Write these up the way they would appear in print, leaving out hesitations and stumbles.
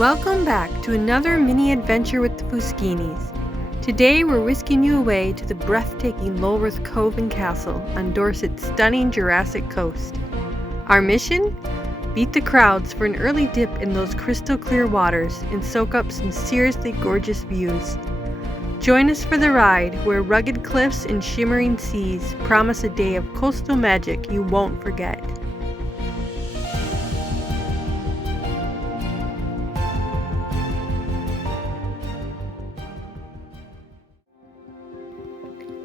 Welcome back to another mini adventure with the Fuskinis. Today we're whisking you away to the breathtaking Lulworth Cove and Castle on Dorset's stunning Jurassic coast. Our mission? Beat the crowds for an early dip in those crystal clear waters and soak up some seriously gorgeous views. Join us for the ride where rugged cliffs and shimmering seas promise a day of coastal magic you won't forget.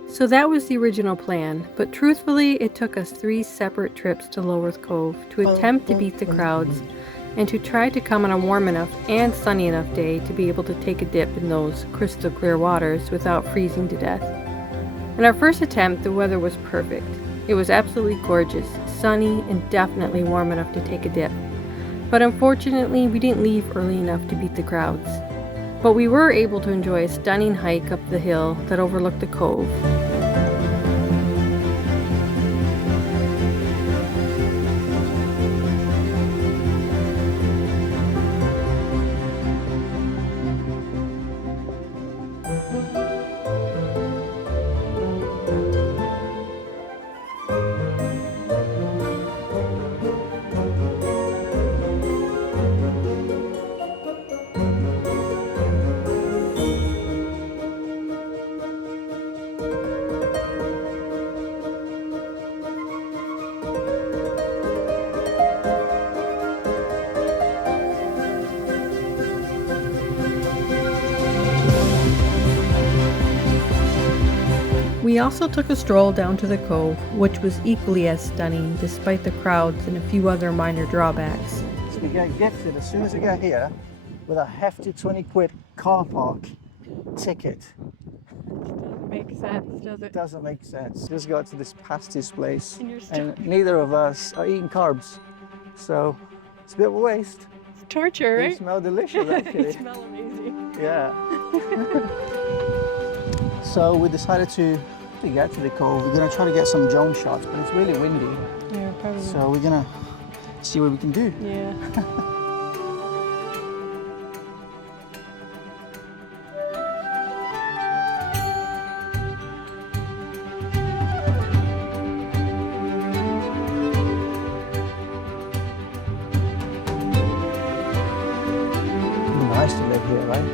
So that was the original plan, but truthfully it took us 3 separate trips to Lulworth Cove to attempt to beat the crowds and to try to come on a warm enough and sunny enough day to be able to take a dip in those crystal clear waters without freezing to death. In our first attempt, the weather was perfect. It was absolutely gorgeous, sunny, and definitely warm enough to take a dip. But unfortunately, we didn't leave early enough to beat the crowds. But we were able to enjoy a stunning hike up the hill that overlooked the cove. We also took a stroll down to the cove, which was equally as stunning despite the crowds and a few other minor drawbacks. So we get gifted as soon as we get here with a hefty 20 quid car park ticket. Doesn't make sense, does it? Doesn't make sense. Just got to this pasties place and neither of us are eating carbs. So it's a bit of a waste. It's torture, right? They smell delicious actually. They smell amazing. Yeah. So we decided to get to the cove. We're gonna try to get some drone shots, but it's really windy. Yeah, probably. So we're gonna see what we can do. Yeah. Nice to live here, right?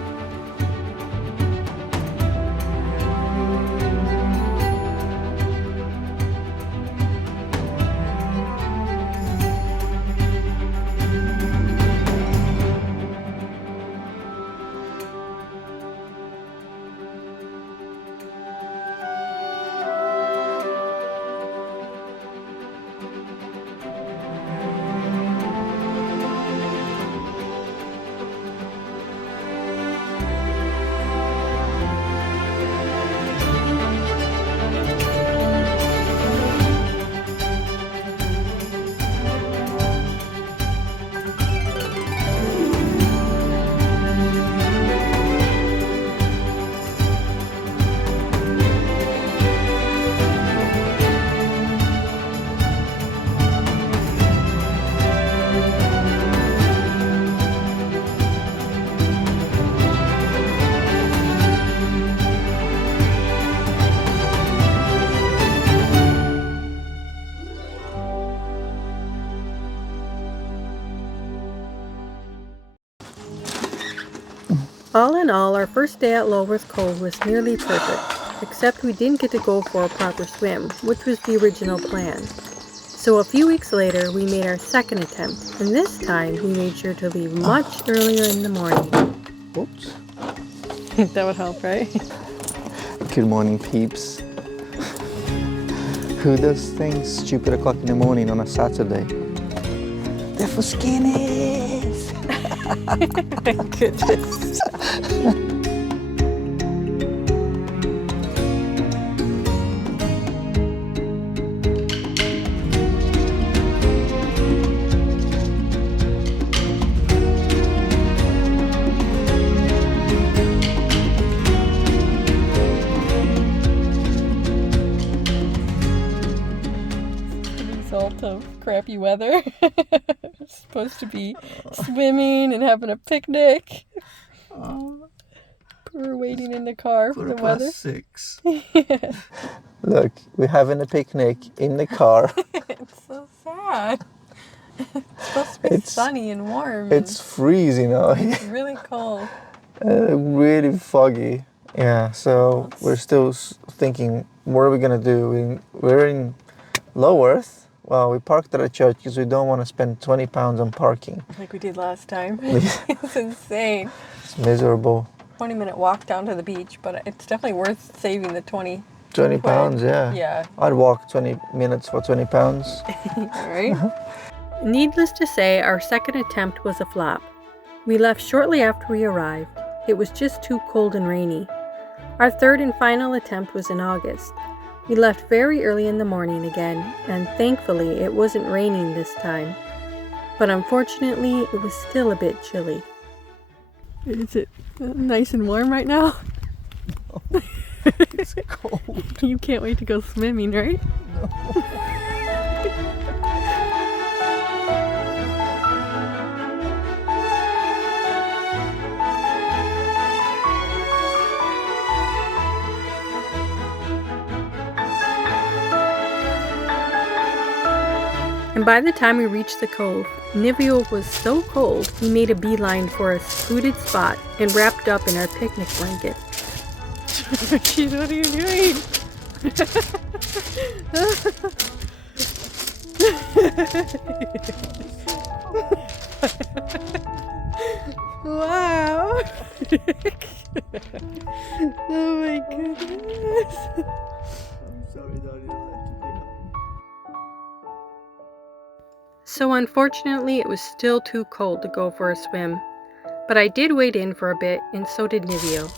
All in all, our first day at Lulworth Cove was nearly perfect, except we didn't get to go for a proper swim, which was the original plan. So a few weeks later, we made our second attempt, and this time we made sure to leave much earlier in the morning. Oops. That would help, right? Good morning, peeps. Who does things stupid o'clock in the morning on a Saturday? They're for skinnies! Thank goodness. result of crappy weather. supposed to be swimming and having a picnic. We're waiting in the car for the weather. 6. Look, we're having a picnic in the car. It's so sad. It's supposed to be sunny and warm. It's freezing out here. It's really cold. Really foggy. Yeah, so we're still thinking, what are we going to do? We're in Loworth. Well, we parked at a church because we don't want to spend £20 on parking. Like we did last time. It's insane. It's miserable. 20-minute walk down to the beach, but it's definitely worth saving the £20. Yeah. Yeah. I'd walk 20 minutes for £20. All right. Needless to say, our second attempt was a flop. We left shortly after we arrived. It was just too cold and rainy. Our third and final attempt was in August. We left very early in the morning again, and thankfully it wasn't raining this time. But unfortunately, it was still a bit chilly. Is it nice and warm right now? No. It's cold. You can't wait to go swimming, right? No. And by the time we reached the cove, Nivio was so cold he made a beeline for a secluded spot and wrapped up in our picnic blanket. What are you doing? Wow! Oh my goodness! I'm sorry that I didn't let you behind. So unfortunately, it was still too cold to go for a swim. But I did wade in for a bit, and so did Nivio.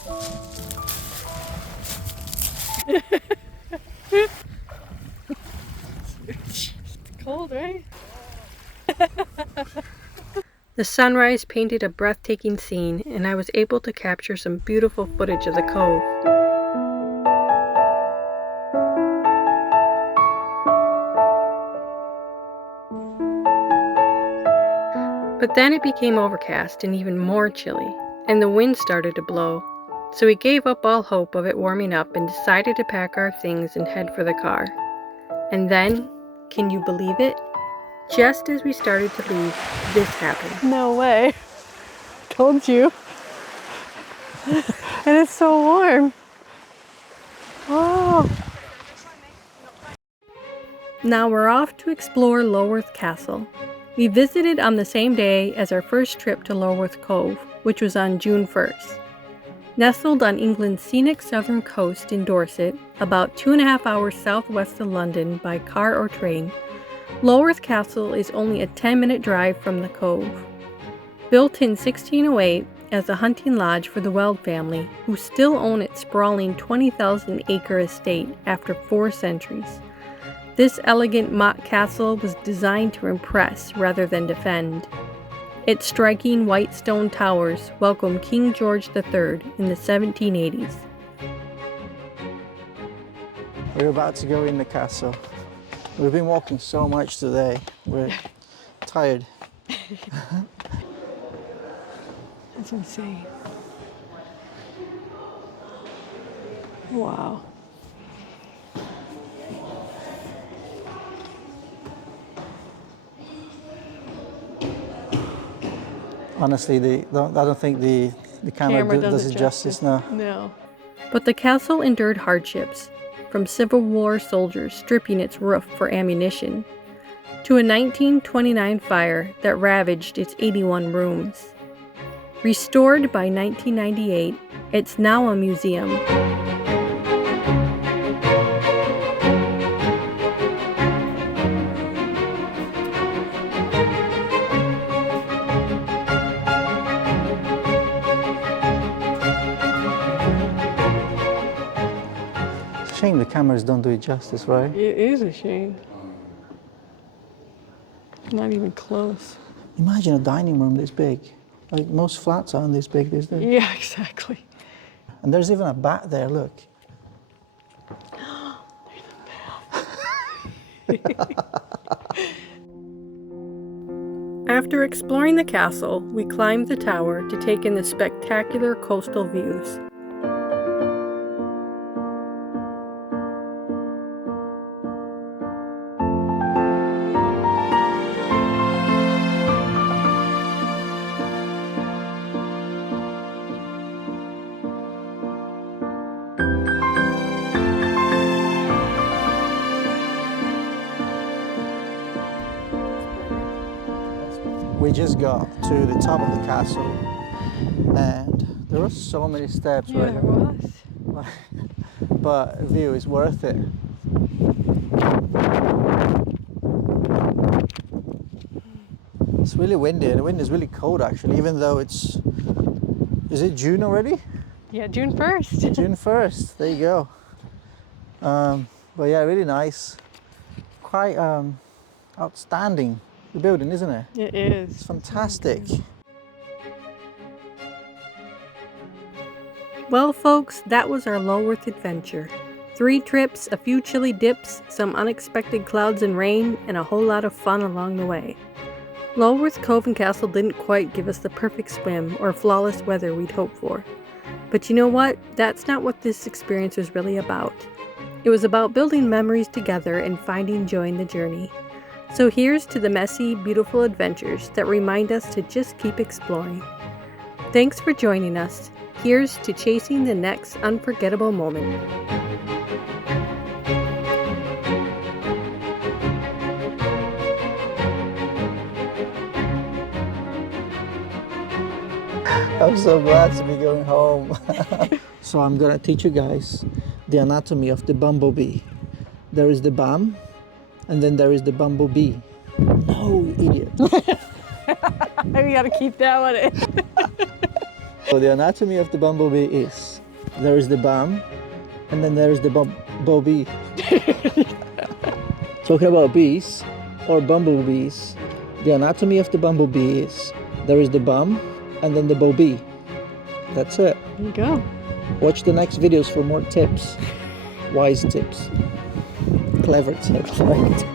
It's cold, right? The sunrise painted a breathtaking scene, and I was able to capture some beautiful footage of the cove. But then it became overcast and even more chilly, and the wind started to blow. So we gave up all hope of it warming up and decided to pack our things and head for the car. And then, can you believe it? Just as we started to leave, this happened. No way. Told you. And it's so warm. Oh. Now we're off to explore Loworth Castle. We visited on the same day as our first trip to Loworth Cove, which was on June 1st. Nestled on England's scenic southern coast in Dorset, about 2.5 hours southwest of London by car or train, Loworth Castle is only a 10-minute drive from the cove. Built in 1608 as a hunting lodge for the Weld family, who still own its sprawling 20,000-acre estate after 4 centuries. This elegant motte castle was designed to impress rather than defend. Its striking white stone towers welcomed King George III in the 1780s. We're about to go in the castle. We've been walking so much today. We're tired. That's insane. Wow. Honestly, I don't think the camera does it justice now. No. But the castle endured hardships, from Civil War soldiers stripping its roof for ammunition, to a 1929 fire that ravaged its 81 rooms. Restored by 1998, it's now a museum. Shame the cameras don't do it justice, right? It is a shame. Not even close. Imagine a dining room this big. Like most flats aren't this big these days. Yeah, exactly. And there's even a bat there, look. After exploring the castle, we climbed the tower to take in the spectacular coastal views. We just got to the top of the castle and there were so many steps, Yeah, right? there was. But the view is worth it. It's really windy and the wind is really cold actually, even though it's... Is it June already? Yeah, June 1st. June 1st, there you go. But yeah, really nice. Quite outstanding, the building, isn't it? It is. It's fantastic. Well, folks, that was our Lulworth adventure. 3 trips, a few chilly dips, some unexpected clouds and rain, and a whole lot of fun along the way. Lulworth Cove and Castle didn't quite give us the perfect swim or flawless weather we'd hoped for. But you know what? That's not what this experience was really about. It was about building memories together and finding joy in the journey. So here's to the messy, beautiful adventures that remind us to just keep exploring. Thanks for joining us. Here's to chasing the next unforgettable moment. I'm so glad to be going home. So I'm gonna teach you guys the anatomy of the bumblebee. There is the bum, and then there is the bumblebee. No, you idiot. We gotta keep that one in. So the anatomy of the bumblebee is, there is the bum, and then there is the bumblebee. Talking about bees, or bumblebees, the anatomy of the bumblebee is, there is the bum, and then the bumblebee. That's it. There you go. Watch the next videos for more tips. Wise tips. Clever tips, right?